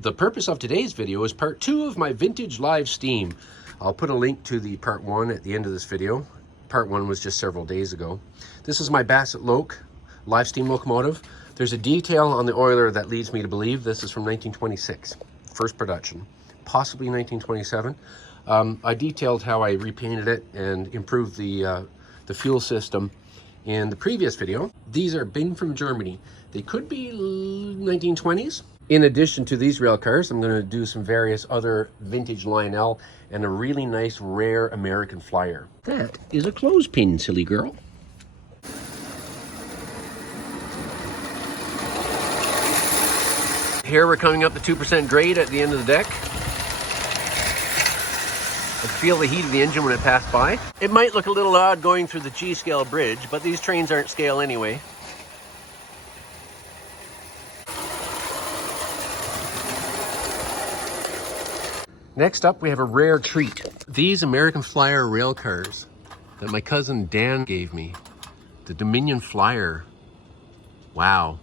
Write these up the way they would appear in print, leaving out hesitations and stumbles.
The purpose of today's video is part 2 of my vintage live steam. I'll put a link to the part 1 at the end of this video. Part 1 was just several days ago. This is my Bassett-Lowke Live Steam locomotive. There's a detail on the oiler that leads me to believe this is from 1926, first production, possibly 1927. I detailed how I repainted it and improved the fuel system in the previous video. These are bin from Germany. They could be 1920s. In addition to these rail cars, I'm going to do some various other vintage Lionel and a really nice rare American Flyer. That is a clothespin, silly girl. Here we're coming up the 2% grade at the end of the deck. I could feel the heat of the engine when it passed by. It might look a little odd going through the G-scale bridge, but these trains aren't scale anyway. Next up, we have a rare treat. These American Flyer rail cars that my cousin Dan gave me. The Dominion Flyer. Wow.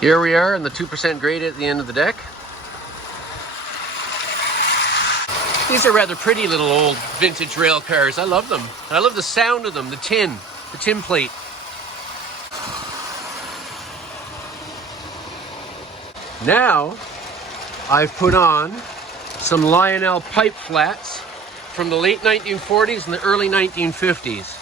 Here we are in the 2% grade at the end of the deck. These are rather pretty little old vintage rail cars. I love them. I love the sound of them, the tin plate. Now, I've put on some Lionel pipe flats from the late 1940s and the early 1950s.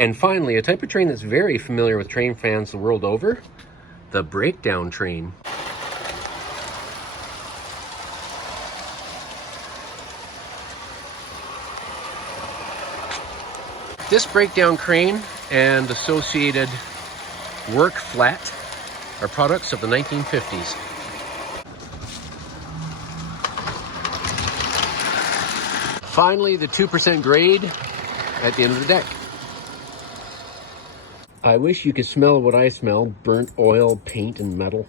And finally, a type of train that's very familiar with train fans the world over, the breakdown train. This breakdown crane and associated work flat are products of the 1950s. Finally, the 2% grade at the end of the deck. I wish you could smell what I smell, burnt oil, paint, and metal.